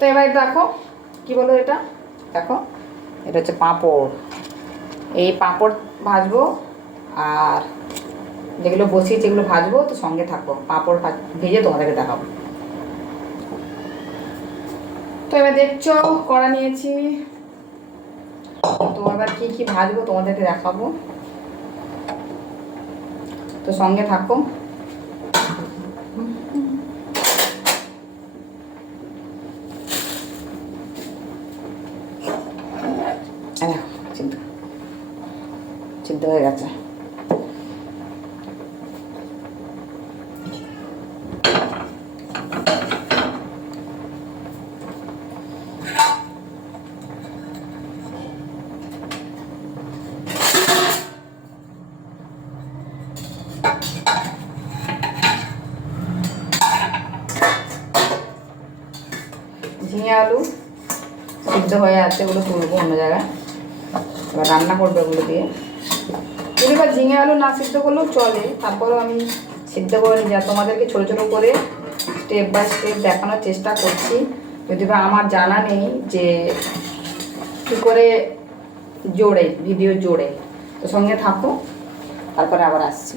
তো এবার দেখো, কি বলো এটা? দেখো, এটা হচ্ছে পাঁপড়। এই পাঁপড় ভাজবো আর যেগুলো বসিয়েছি এগুলো ভাজবো, তো সঙ্গে থাকো পাঁপড় ভাজ, ভেজে তোমাদেরকে দেখাবো। তো এবার দেখছ, কড়া নিয়েছি। তো এবার কি কি ভাজবো তোমাদেরকে দেখাবো। তো সঙ্গে থাকো। সিদ্ধ সিদ্ধ হয়ে গেছে। ঝিঙে আলু সিদ্ধ হয়ে আছে ওগুলো তুলবো অন্য জায়গায়। এবার রান্না করবে ওগুলো দিয়ে। যদি বা ঝিঙে আলু না সিদ্ধ করলেও চলে, তারপরেও আমি সিদ্ধ করে নিই। যা তোমাদেরকে ছোটো ছোটো করে স্টেপ বাই স্টেপ দেখানোর চেষ্টা করছি। যদি বা আমার জানা নেই যে কী করে জোড়ে ভিডিও জোড়ে। তো সঙ্গে থাকো, তারপরে আবার আসছি।